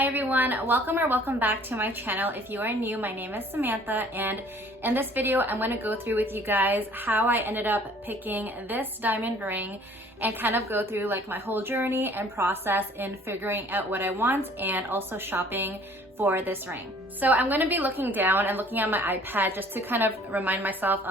Hi everyone, welcome back to my channel. If you are new, my name is Samantha, and in this video I'm going to go through with you guys how I ended up picking this diamond ring and kind of go through like my whole journey and process in figuring out what I want and also shopping for this ring. So I'm going to be looking down and looking at my iPad just to kind of remind myself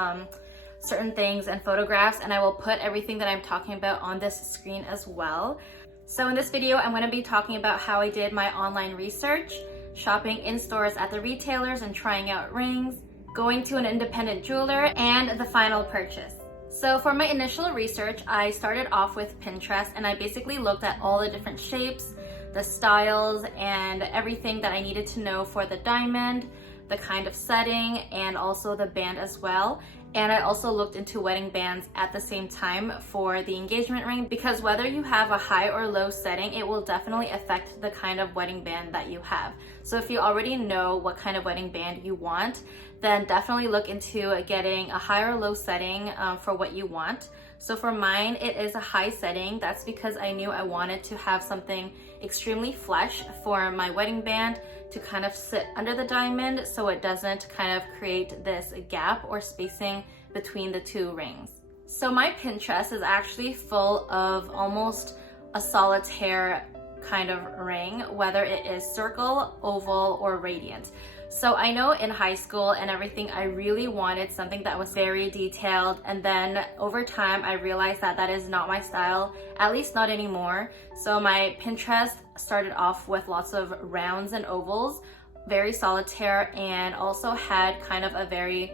certain things and photographs, and I will put everything that I'm talking about on this screen as well. So in this video, I'm going to be talking about how I did my online research, shopping in stores at the retailers and trying out rings, going to an independent jeweler, and the final purchase. So for my initial research, I started off with Pinterest, and I basically looked at all the different shapes, the styles, and everything that I needed to know for the diamond, the kind of setting, and also the band as well. And I also looked into wedding bands at the same time for the engagement ring, because whether you have a high or low setting, it will definitely affect the kind of wedding band that you have. So if you already know what kind of wedding band you want, then definitely look into getting a high or low setting for what you want. So for mine, it is a high setting. That's because I knew I wanted to have something extremely flush for my wedding band to kind of sit under the diamond so it doesn't kind of create this gap or spacing between the two rings. So my Pinterest is actually full of almost a solitaire kind of ring, whether it is circle, oval, or radiant. So I know in high school and everything, I really wanted something that was very detailed, and then over time I realized that that is not my style, at least not anymore. So my Pinterest started off with lots of rounds and ovals, very solitaire, and also had kind of a very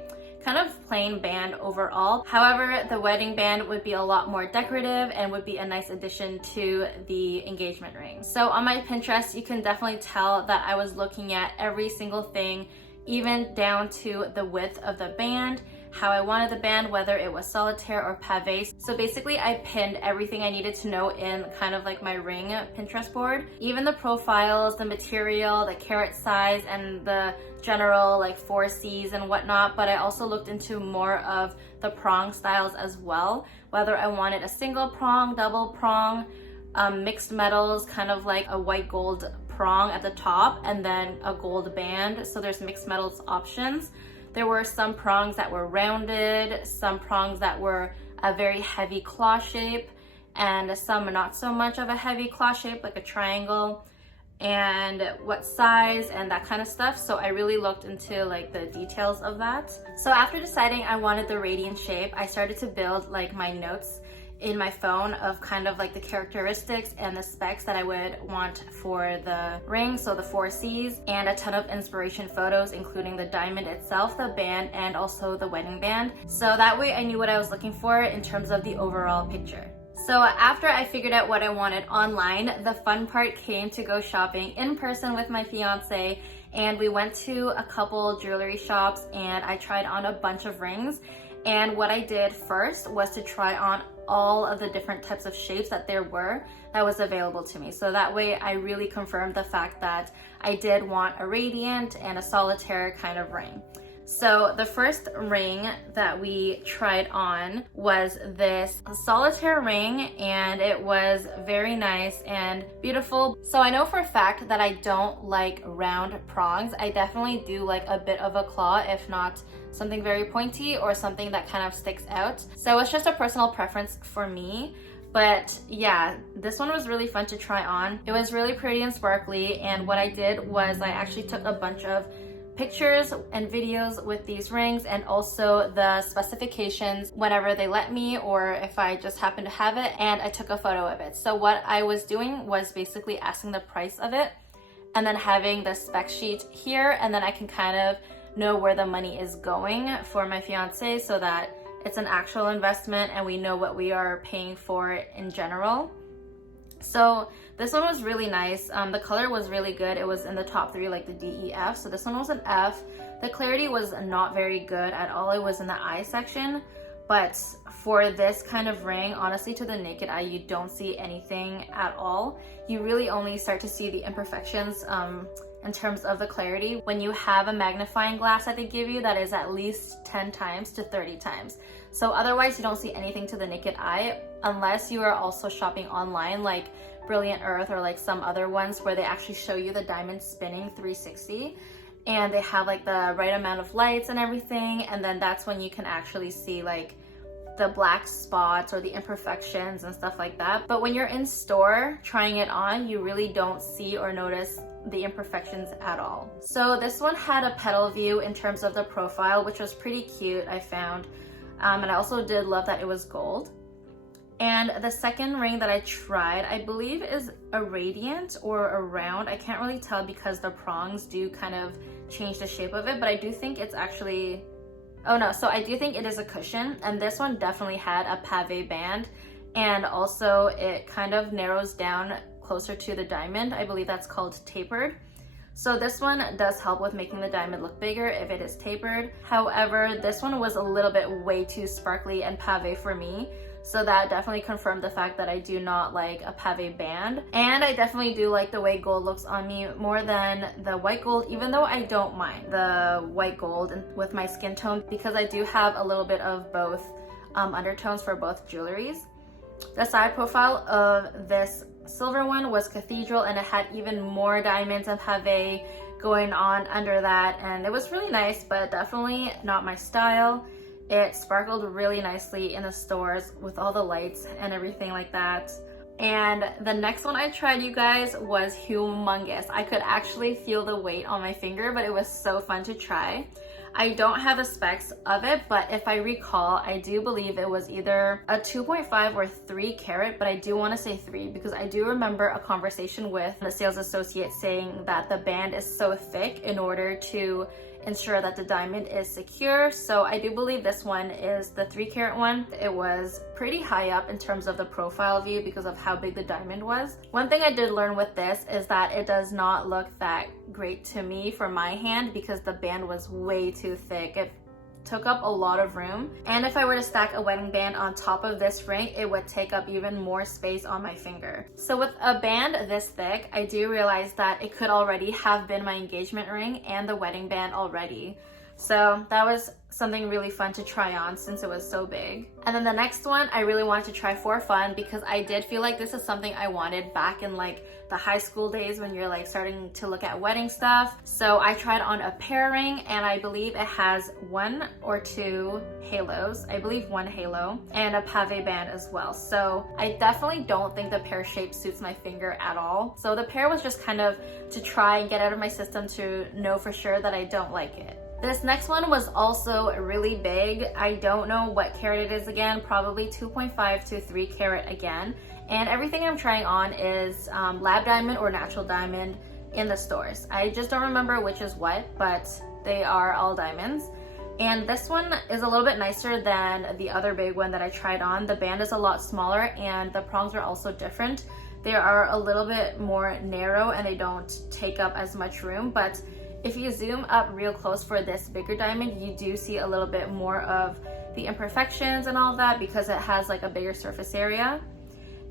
plain band overall. However, the wedding band would be a lot more decorative and would be a nice addition to the engagement ring. So on my Pinterest, you can definitely tell that I was looking at every single thing, even down to the width of the band, how I wanted the band, whether it was solitaire or pavé. So basically I pinned everything I needed to know in kind of like my ring Pinterest board. Even the profiles, the material, the carat size, and the general like 4Cs and whatnot, but I also looked into more of the prong styles as well, whether I wanted a single prong, double prong, mixed metals, kind of like a white gold prong at the top and then a gold band. So there's mixed metals options. There were some prongs that were rounded, some prongs that were a very heavy claw shape, and some not so much of a heavy claw shape, like a triangle, and what size and that kind of stuff. So I really looked into like the details of that. So after deciding I wanted the radiant shape, I started to build like my notes in my phone of kind of like the characteristics and the specs that I would want for the ring, so the 4Cs, and a ton of inspiration photos, including the diamond itself, the band, and also the wedding band. So that way I knew what I was looking for in terms of the overall picture. So after I figured out what I wanted online, the fun part came to go shopping in person with my fiance, and we went to a couple jewelry shops and I tried on a bunch of rings. And what I did first was to try on all of the different types of shapes that was available to me. So that way I really confirmed the fact that I did want a radiant and a solitaire kind of ring. So the first ring that we tried on was this solitaire ring, and it was very nice and beautiful. So I know for a fact that I don't like round prongs. I definitely do like a bit of a claw, if not something very pointy or something that kind of sticks out. So it's just a personal preference for me. But yeah, this one was really fun to try on. It was really pretty and sparkly, and what I did was I actually took a bunch of pictures and videos with these rings, and also the specifications whenever they let me or if I just happen to have it, and I took a photo of it. So what I was doing was basically asking the price of it and then having the spec sheet here, and then I can kind of know where the money is going for my fiance so that it's an actual investment and we know what we are paying for in general. So this one was really nice. The color was really good. It was in the top 3, like the DEF. So this one was an F. The clarity was not very good at all. It was in the I section. But for this kind of ring, honestly, to the naked eye, you don't see anything at all. You really only start to see the imperfections in terms of the clarity when you have a magnifying glass that they give you that is at least 10 times to 30 times. So otherwise you don't see anything to the naked eye unless you are also shopping online, like Brilliant Earth or like some other ones where they actually show you the diamond spinning 360, and they have like the right amount of lights and everything, and then that's when you can actually see like the black spots or the imperfections and stuff like that. But when you're in store trying it on, you really don't see or notice the imperfections at all. So this one had a petal view in terms of the profile, which was pretty cute, I found. And I also did love that it was gold. And the second ring that I tried, I believe is a radiant or a round. I can't really tell because the prongs do kind of change the shape of it, but I do think it's actually, oh no, so I do think it is a cushion, and this one definitely had a pave band, and also it kind of narrows down closer to the diamond. I believe that's called tapered. So this one does help with making the diamond look bigger if it is tapered. However, this one was a little bit way too sparkly and pave for me. So that definitely confirmed the fact that I do not like a pave band. And I definitely do like the way gold looks on me more than the white gold, even though I don't mind the white gold with my skin tone, because I do have a little bit of both undertones for both jewelries. The side profile of this silver one was cathedral, and it had even more diamonds and pave going on under that, and it was really nice, but definitely not my style. It sparkled really nicely in the stores with all the lights and everything like that. And the next one I tried, you guys, was humongous. I could actually feel the weight on my finger, but it was so fun to try. I don't have the specs of it, but if I recall, I do believe it was either a 2.5 or 3 carat, but I do want to say 3 because I do remember a conversation with the sales associate saying that the band is so thick in order to ensure that the diamond is secure. So I do believe this one is the 3 carat one. It was pretty high up in terms of the profile view because of how big the diamond was. One thing I did learn with this is that it does not look that great to me for my hand because the band was way too thick. It took up a lot of room, and if I were to stack a wedding band on top of this ring, it would take up even more space on my finger. So with a band this thick, I do realize that it could already have been my engagement ring and the wedding band already. So that was something really fun to try on since it was so big. And then the next one I really wanted to try for fun because I did feel like this is something I wanted back in like the high school days when you're like starting to look at wedding stuff. So I tried on a pear ring, and I believe it has 1 or 2 halos. I believe 1 halo and a pave band as well. So I definitely don't think the pear shape suits my finger at all. So the pear was just kind of to try and get out of my system to know for sure that I don't like it. This next one was also really big. I don't know what carat it is again, probably 2.5 to 3 carat again. And everything I'm trying on is lab diamond or natural diamond in the stores. I just don't remember which is what, but they are all diamonds. And this one is a little bit nicer than the other big one that I tried on. The band is a lot smaller and the prongs are also different. They are a little bit more narrow and they don't take up as much room, but if you zoom up real close for this bigger diamond, you do see a little bit more of the imperfections and all that because it has like a bigger surface area.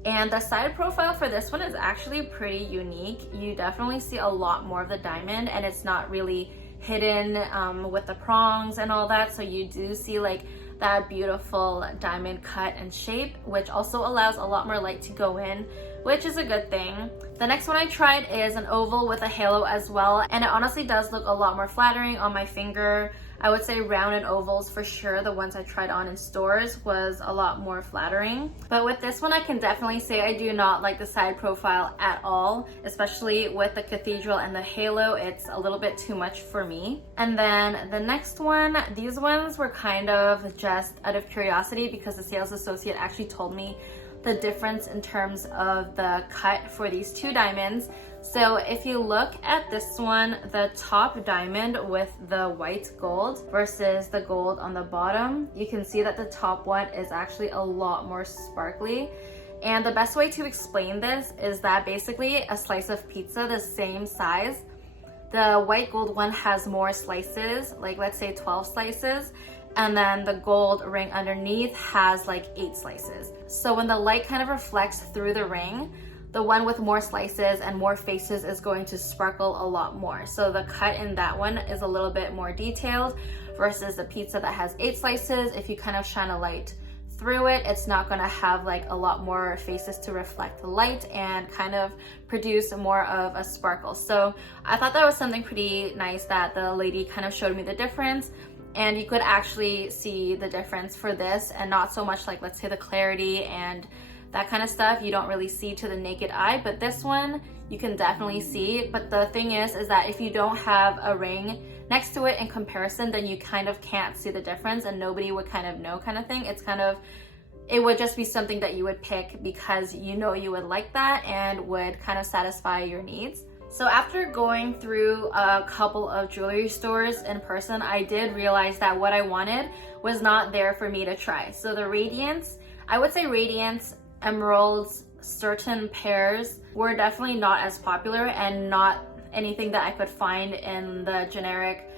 And the side profile for this one is actually pretty unique. You definitely see a lot more of the diamond, and it's not really hidden with the prongs and all that. So you do see like that beautiful diamond cut and shape, which also allows a lot more light to go in, which is a good thing. The next one I tried is an oval with a halo as well, and it honestly does look a lot more flattering on my finger. I would say round and ovals for sure. The ones I tried on in stores was a lot more flattering. But with this one, I can definitely say I do not like the side profile at all, especially with the cathedral and the halo. It's a little bit too much for me. And then the next one, these ones were kind of just out of curiosity because the sales associate actually told me the difference in terms of the cut for these 2 diamonds. So if you look at this one, the top diamond with the white gold versus the gold on the bottom, you can see that the top one is actually a lot more sparkly. And the best way to explain this is that basically a slice of pizza the same size, the white gold one has more slices, like let's say 12 slices, and then the gold ring underneath has like 8 slices. So when the light kind of reflects through the ring, the one with more slices and more faces is going to sparkle a lot more. So the cut in that one is a little bit more detailed versus the pizza that has 8 slices. If you kind of shine a light through it, it's not gonna have like a lot more faces to reflect the light and kind of produce more of a sparkle. So I thought that was something pretty nice that the lady kind of showed me the difference, and you could actually see the difference for this, and not so much like, let's say, the clarity and that kind of stuff you don't really see to the naked eye, but this one you can definitely see. But the thing is that if you don't have a ring next to it in comparison, then you kind of can't see the difference and nobody would kind of know, kind of thing. It's kind of, it would just be something that you would pick because you know you would like that and would kind of satisfy your needs. So after going through a couple of jewelry stores in person, I did realize that what I wanted was not there for me to try. So the radiance, I would say radiance, emeralds, certain pairs were definitely not as popular and not anything that I could find in the generic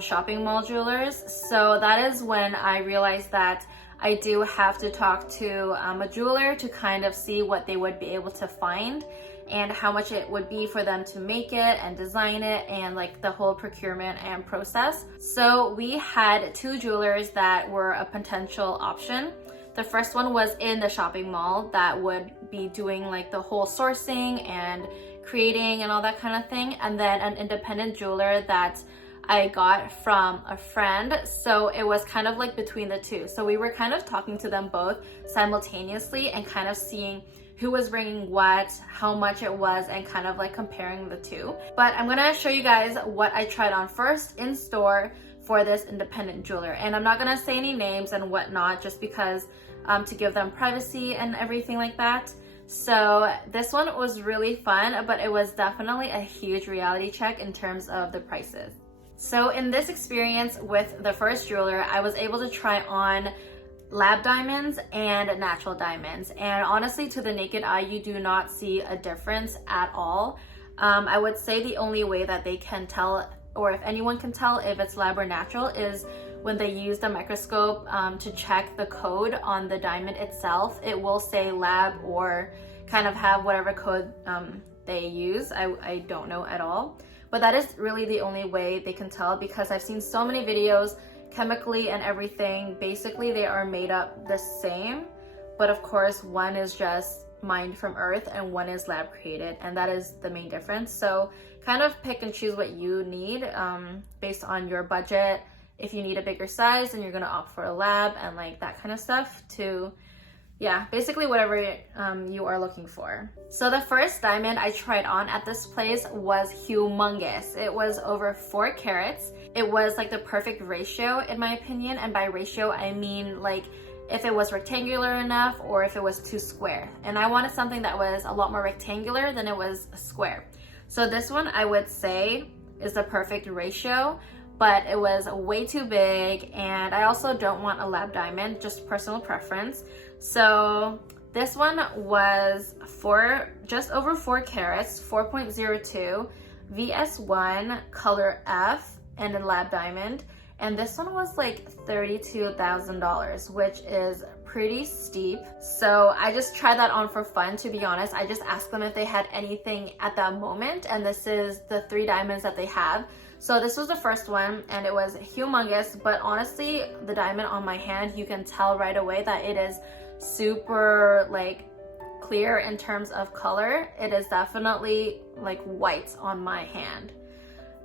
shopping mall jewelers. So that is when I realized that I do have to talk to a jeweler to kind of see what they would be able to find and how much it would be for them to make it and design it and like the whole procurement and process. So we had two jewelers that were a potential option. The first one was in the shopping mall that would be doing like the whole sourcing and creating and all that kind of thing, and then an independent jeweler that I got from a friend. So it was kind of like between the two. So we were kind of talking to them both simultaneously and kind of seeing who was bringing what, how much it was, and kind of like comparing the two. But I'm gonna show you guys what I tried on first in store for this independent jeweler, and I'm not gonna say any names and whatnot just because to give them privacy and everything like that. So this one was really fun, but it was definitely a huge reality check in terms of the prices. So in this experience with the first jeweler, I was able to try on lab diamonds and natural diamonds, and honestly, to the naked eye, you do not see a difference at all. I would say the only way that they can tell, or if anyone can tell if it's lab or natural, is when they use the microscope to check the code on the diamond itself. It will say lab or kind of have whatever code they use. I don't know at all, but that is really the only way they can tell, because I've seen so many videos chemically and everything. Basically they are made up the same, but of course one is just mined from earth and one is lab created, and that is the main difference. So kind of pick and choose what you need based on your budget. If you need a bigger size, then you're gonna opt for a lab and like that kind of stuff to, yeah, basically whatever you are looking for. So the first diamond I tried on at this place was humongous. It was over 4 carats. It was like the perfect ratio in my opinion, and by ratio I mean like if it was rectangular enough or if it was too square. And I wanted something that was a lot more rectangular than it was square. So this one I would say is the perfect ratio, but it was way too big, and I also don't want a lab diamond, just personal preference. So this one was just over 4 carats, 4.02, VS1, color F, and a lab diamond. And this one was like $32,000, which is pretty steep. So I just tried that on for fun, to be honest. I just asked them if they had anything at that moment, and this is the 3 diamonds that they have. So this was the first one, and it was humongous, but honestly, the diamond on my hand, you can tell right away that it is super like clear in terms of color. It is definitely like white on my hand.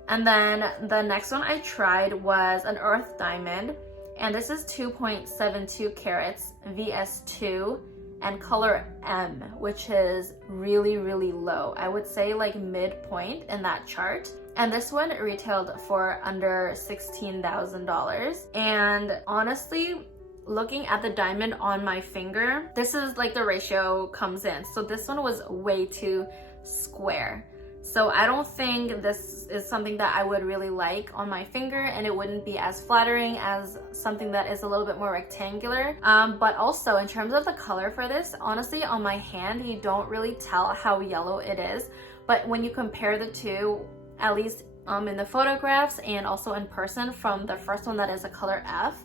And then the next one I tried was an earth diamond, and this is 2.72 carats, VS2, and color M, which is really, really low. I would say like midpoint in that chart. And this one retailed for under $16,000. And honestly, looking at the diamond on my finger, this is like the ratio comes in. So this one was way too square. So I don't think this is something that I would really like on my finger, and it wouldn't be as flattering as something that is a little bit more rectangular. But also in terms of the color for this, honestly, on my hand, you don't really tell how yellow it is. But when you compare the two, at least in the photographs and also in person, from the first one that is a color F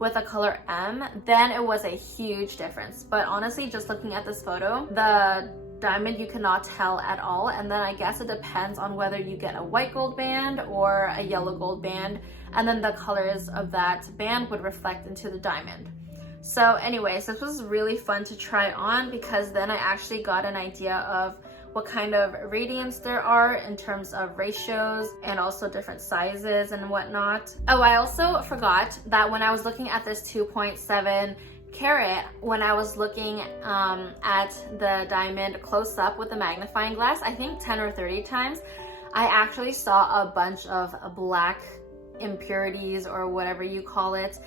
with a color M, then it was a huge difference. But honestly, just looking at this photo, the diamond you cannot tell at all. And then I guess it depends on whether you get a white gold band or a yellow gold band, and then the colors of that band would reflect into the diamond. So anyways, this was really fun to try on because then I actually got an idea of what kind of radiance there are in terms of ratios and also different sizes and whatnot. Oh, I also forgot that when I was looking at this 2.7 carat, when I was looking at the diamond close up with the magnifying glass, I think 10 or 30 times, I actually saw a bunch of black impurities or whatever you call it.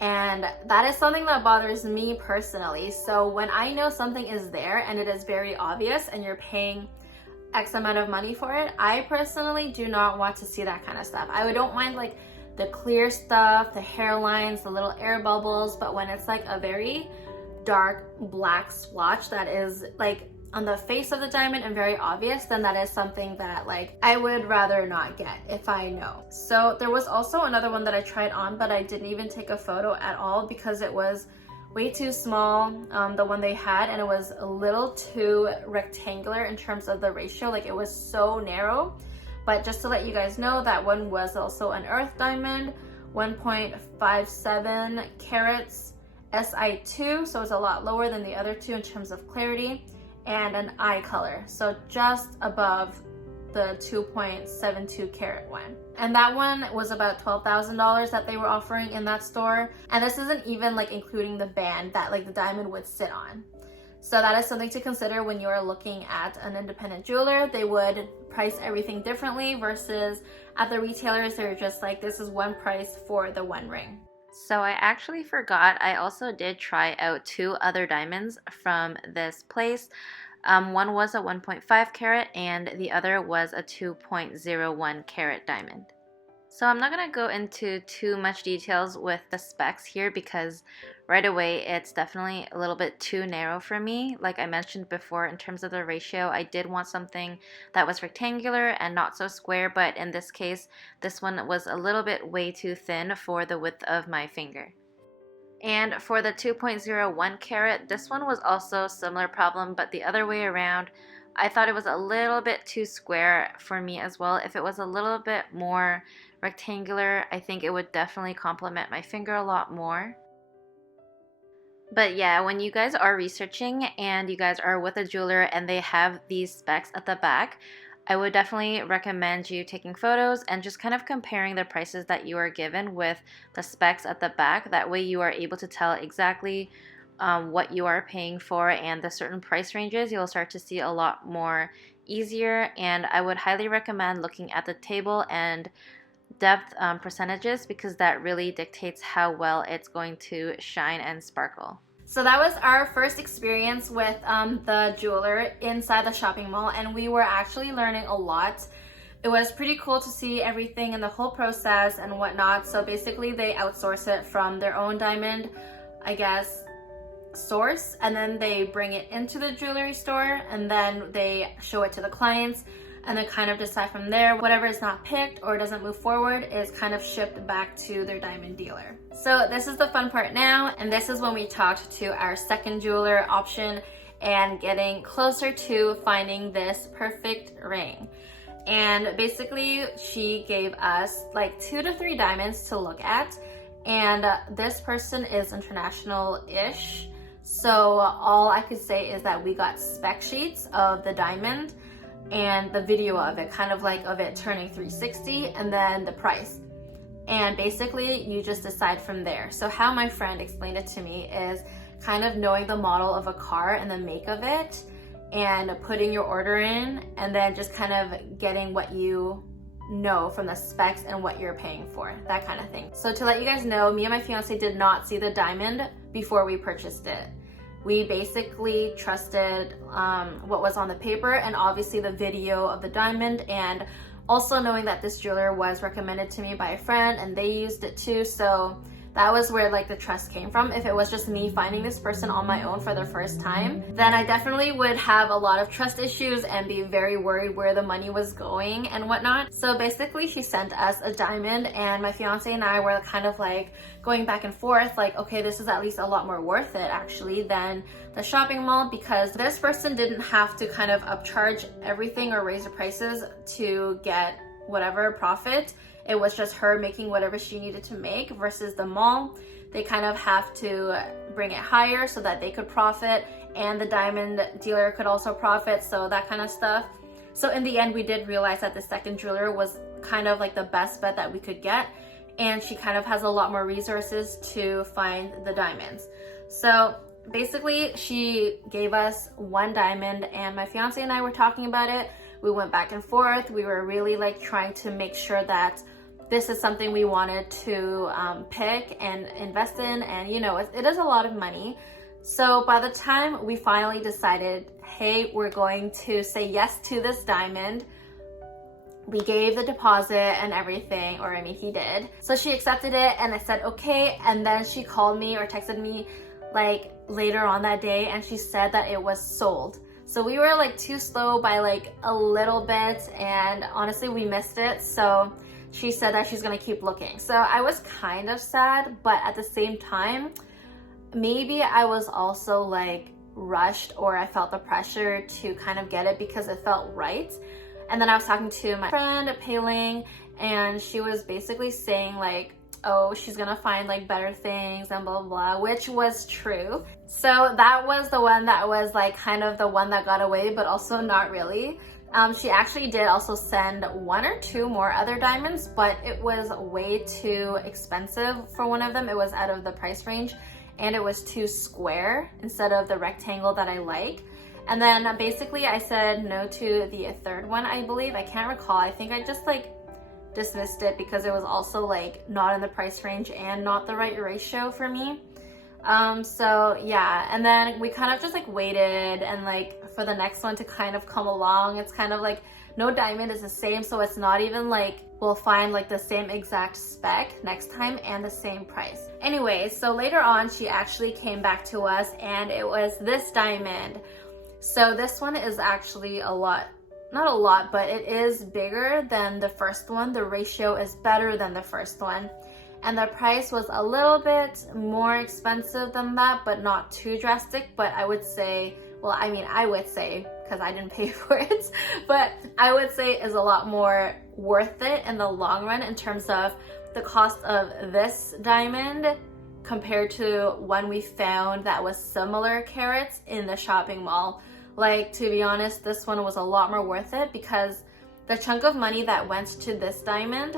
And that is something that bothers me personally. So when I know something is there and it is very obvious and you're paying X amount of money for it, I personally do not want to see that kind of stuff. I don't mind like the clear stuff, the hairlines, the little air bubbles, but when it's like a very dark black splotch that is like on the face of the diamond and very obvious, then that is something that like I would rather not get if I know. So there was also another one that I tried on, but I didn't even take a photo at all because it was way too small, the one they had, and it was a little too rectangular in terms of the ratio. Like it was so narrow. But just to let you guys know, that one was also an earth diamond, 1.57 carats Si2, so it's a lot lower than the other two in terms of clarity, and an eye color, so just above the 2.72 carat one. And that one was about $12,000 that they were offering in that store. And this isn't even like including the band that like the diamond would sit on. So that is something to consider when you are looking at an independent jeweler. They would price everything differently versus at the retailers, they're just like, this is one price for the one ring. So I actually forgot, I also did try out 2 other diamonds from this place. One was a 1.5 carat and the other was a 2.01 carat diamond. So I'm not going to go into too much details with the specs here because right away it's definitely a little bit too narrow for me. Like I mentioned before, in terms of the ratio, I did want something that was rectangular and not so square, but in this case, this one was a little bit way too thin for the width of my finger. And for the 2.01 carat, this one was also a similar problem, but the other way around. I thought it was a little bit too square for me as well. If it was a little bit more rectangular, I think it would definitely complement my finger a lot more. But yeah, when you guys are researching and you guys are with a jeweler and they have these specs at the back, I would definitely recommend you taking photos and just kind of comparing the prices that you are given with the specs at the back. That way you are able to tell exactly what you are paying for, and the certain price ranges you'll start to see a lot more easier. And I would highly recommend looking at the table and depth percentages because that really dictates how well it's going to shine and sparkle. So that was our first experience with the jeweler inside the shopping mall, and we were actually learning a lot. It was pretty cool to see everything and the whole process and whatnot. So basically they outsource it from their own diamond, I guess, source, and then they bring it into the jewelry store and then they show it to the clients and then kind of decide from there. Whatever is not picked or doesn't move forward is kind of shipped back to their diamond dealer. So this is the fun part now, and this is when we talked to our second jeweler option and getting closer to finding this perfect ring. And basically she gave us like 2 to 3 diamonds to look at, and this person is international-ish. So all I could say is that we got spec sheets of the diamond and the video of it, kind of like of it turning 360, and then the price. And basically you just decide from there. So how my friend explained it to me is kind of knowing the model of a car and the make of it and putting your order in, and then just kind of getting what you know from the specs and what you're paying for, that kind of thing. So to let you guys know, me and my fiance did not see the diamond before we purchased it. We basically trusted what was on the paper and obviously the video of the diamond, and also knowing that this jeweler was recommended to me by a friend and they used it too. So that was where like the trust came from. If it was just me finding this person on my own for the first time, then I definitely would have a lot of trust issues and be very worried where the money was going and whatnot. So basically she sent us a diamond, and my fiance and I were kind of like going back and forth like, okay, this is at least a lot more worth it actually than the shopping mall, because this person didn't have to kind of upcharge everything or raise the prices to get whatever profit. It was just her making whatever she needed to make versus the mall. they kind of have to bring it higher so that they could profit and the diamond dealer could also profit, so that kind of stuff. So in the end, we did realize that the second jeweler was kind of like the best bet that we could get, and she kind of has a lot more resources to find the diamonds. So basically, she gave us one diamond, and my fiance and I were talking about it. We went back and forth. We were really like trying to make sure that this is something we wanted to pick and invest in, and you know, it is a lot of money. So by the time we finally decided, hey, we're going to say yes to this diamond, we gave the deposit and everything, or I mean, he did. So she accepted it, and I said, okay. And then she called me or texted me like later on that day, and she said that it was sold. So we were like too slow by like a little bit, and honestly, we missed it. So she said that she's gonna keep looking. So I was kind of sad, but at the same time, maybe I was also like rushed, or I felt the pressure to kind of get it because it felt right. And then I was talking to my friend Pei-Ling, and she was basically saying like, oh, she's gonna find like better things and blah, blah, blah, which was true. So that was the one that was like kind of the one that got away, but also not really. She actually did also send one or two more other diamonds, but it was way too expensive for one of them. It was out of the price range, and it was too square instead of the rectangle that I like. And then basically I said no to the third one, I believe. I can't recall. I think I just like dismissed it because it was also like not in the price range and not the right ratio for me. So yeah, and then we kind of just like waited and like for the next one to kind of come along. It's kind of like no diamond is the same, so it's not even like we'll find like the same exact spec next time and the same price. Anyway, so later on she actually came back to us, and it was this diamond. So this one is actually a lot, not a lot, but it is bigger than the first one. The ratio is better than the first one. And the price was a little bit more expensive than that, but not too drastic. But I would say, well, I mean, I would say, because I didn't pay for it, but I would say is a lot more worth it in the long run in terms of the cost of this diamond compared to one we found that was similar carats in the shopping mall. Like, to be honest, this one was a lot more worth it because the chunk of money that went to this diamond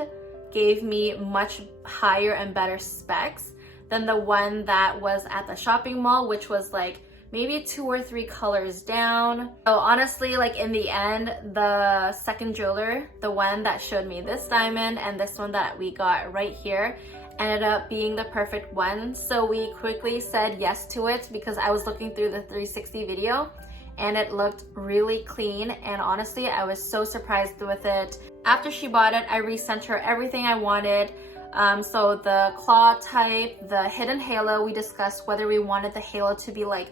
gave me much higher and better specs than the one that was at the shopping mall, which was like maybe 2 or 3 colors down. So honestly, like in the end, the second jeweler, the one that showed me this diamond and this one that we got right here, ended up being the perfect one. So we quickly said yes to it because I was looking through the 360 video and it looked really clean, and honestly I was so surprised with it. After she bought it, I resent her everything I wanted. So the claw type, the hidden halo, we discussed whether we wanted the halo to be like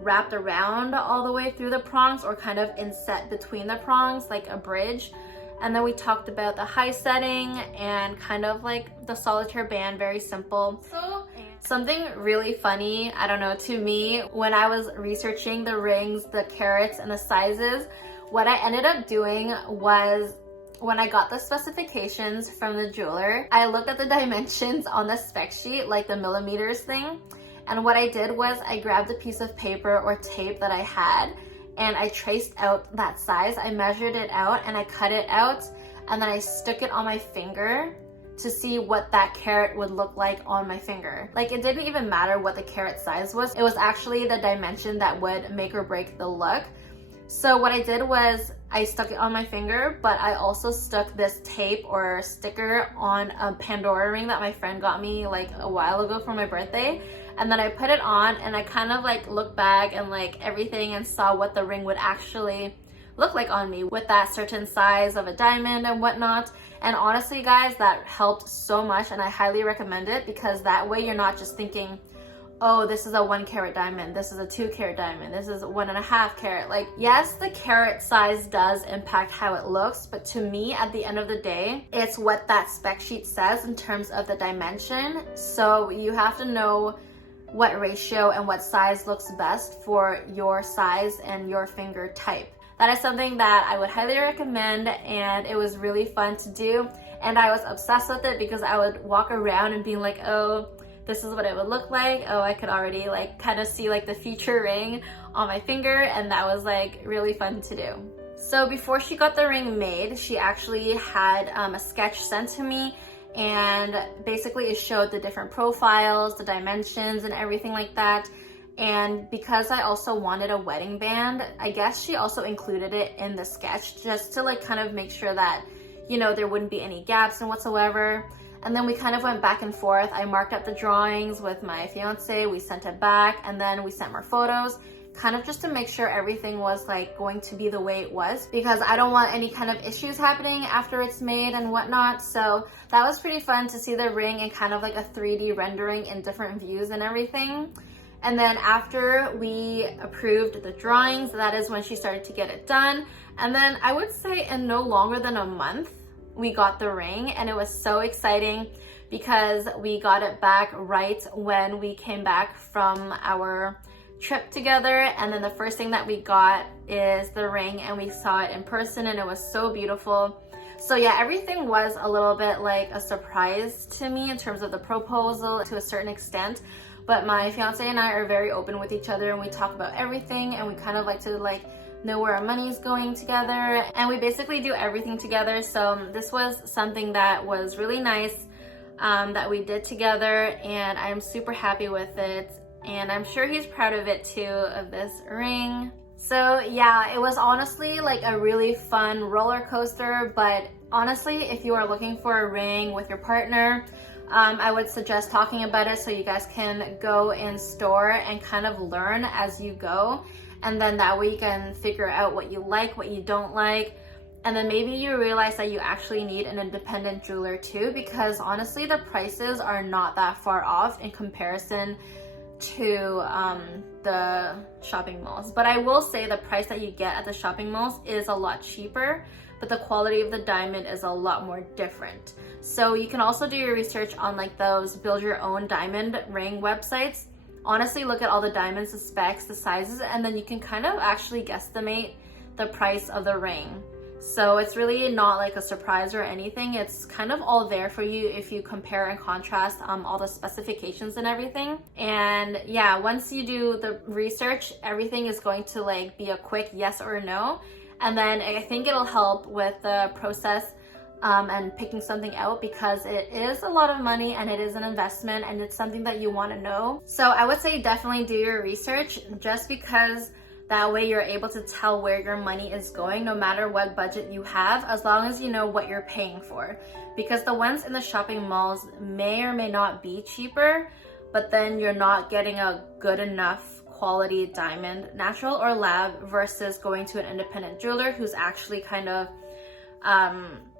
wrapped around all the way through the prongs or kind of inset between the prongs like a bridge. And then we talked about the high setting and kind of like the solitaire band, very simple. So something really funny, I don't know, to me, when I was researching the rings, the carats, and the sizes, what I ended up doing was when I got the specifications from the jeweler, I looked at the dimensions on the spec sheet, like the millimeters thing. And what I did was I grabbed a piece of paper or tape that I had, and I traced out that size. I measured it out and I cut it out, and then I stuck it on my finger to see what that carat would look like on my finger. Like, it didn't even matter what the carat size was. It was actually the dimension that would make or break the look. So what I did was I stuck it on my finger, but I also stuck this tape or sticker on a Pandora ring that my friend got me like a while ago for my birthday. And then I put it on and I kind of like looked back and like everything and saw what the ring would actually look like on me with that certain size of a diamond and whatnot. And honestly, guys, that helped so much, and I highly recommend it because that way you're not just thinking, oh, this is a 1 carat diamond, this is a 2 carat diamond, this is 1.5 carat. Like, yes, the carat size does impact how it looks, but to me, at the end of the day, it's what that spec sheet says in terms of the dimension. So you have to know what ratio and what size looks best for your size and your finger type. That is something that I would highly recommend, and it was really fun to do. And I was obsessed with it because I would walk around and be like, oh, this is what it would look like. Oh, I could already like kind of see like the future ring on my finger, and that was like really fun to do. So before she got the ring made, she actually had a sketch sent to me, and basically it showed the different profiles, the dimensions and everything like that. And because I also wanted a wedding band, I guess she also included it in the sketch just to like kind of make sure that, you know, there wouldn't be any gaps and whatsoever. And then we kind of went back and forth. I marked up the drawings with my fiance, we sent it back, and then we sent more photos, kind of just to make sure everything was like going to be the way it was, because I don't want any kind of issues happening after it's made and whatnot. So that was pretty fun to see the ring in kind of like a 3D rendering in different views and everything. And then after we approved the drawings, that is when she started to get it done. And then I would say in no longer than a month, we got the ring, and it was so exciting because we got it back right when we came back from our trip together. And then the first thing that we got is the ring, and we saw it in person, and it was so beautiful. So yeah, everything was a little bit like a surprise to me in terms of the proposal to a certain extent. But my fiance and I are very open with each other, and we talk about everything, and we kind of like to like know where our money is going together, and we basically do everything together. So this was something that was really nice that we did together, and I'm super happy with it, and I'm sure he's proud of it too, of this ring. So yeah, it was honestly like a really fun roller coaster. But honestly, if you are looking for a ring with your partner, I would suggest talking about it so you guys can go in store and kind of learn as you go. And then that way you can figure out what you like, what you don't like. And then maybe you realize that you actually need an independent jeweler too, because honestly, the prices are not that far off in comparison to the shopping malls. But I will say the price that you get at the shopping malls is a lot cheaper, but the quality of the diamond is a lot more different. So you can also do your research on like those build your own diamond ring websites. Honestly, look at all the diamonds, the specs, the sizes, and then you can kind of actually guesstimate the price of the ring. So it's really not like a surprise or anything. It's kind of all there for you if you compare and contrast all the specifications and everything. And yeah, once you do the research, everything is going to like be a quick yes or no. And then I think it'll help with the process and picking something out, because it is a lot of money and it is an investment and it's something that you want to know. So I would say definitely do your research, just because that way you're able to tell where your money is going no matter what budget you have, as long as you know what you're paying for. Because the ones in the shopping malls may or may not be cheaper, but then you're not getting a good enough quality diamond, natural or lab, versus going to an independent jeweler who's actually kind of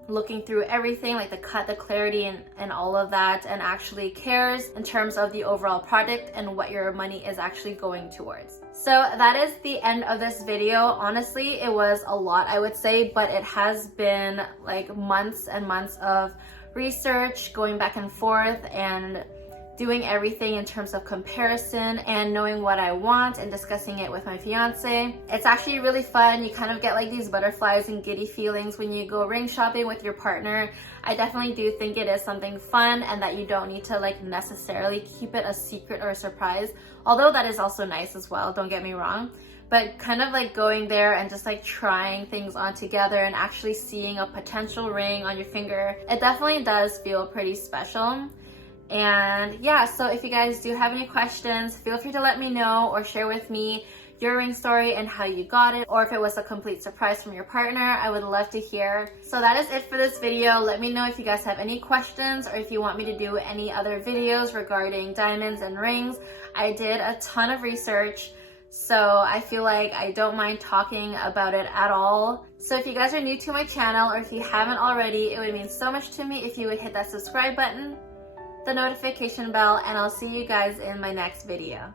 looking through everything, like the cut, the clarity, and all of that, and actually cares in terms of the overall product and what your money is actually going towards. So that is the end of this video. Honestly, it was a lot, I would say, but it has been like months and months of research, going back and forth and doing everything in terms of comparison and knowing what I want and discussing it with my fiance. It's actually really fun. You kind of get like these butterflies and giddy feelings when you go ring shopping with your partner. I definitely do think it is something fun, and that you don't need to like necessarily keep it a secret or a surprise, although that is also nice as well, don't get me wrong. But kind of like going there and just like trying things on together and actually seeing a potential ring on your finger, it definitely does feel pretty special. And yeah, so if you guys do have any questions, feel free to let me know or share with me your ring story and how you got it, or if it was a complete surprise from your partner. I would love to hear. So that is it for this video. Let me know if you guys have any questions, or if you want me to do any other videos regarding diamonds and rings. I did a ton of research, so I feel like I don't mind talking about it at all. So if you guys are new to my channel, or if you haven't already, it would mean so much to me if you would hit that subscribe button, the notification bell, and I'll see you guys in my next video.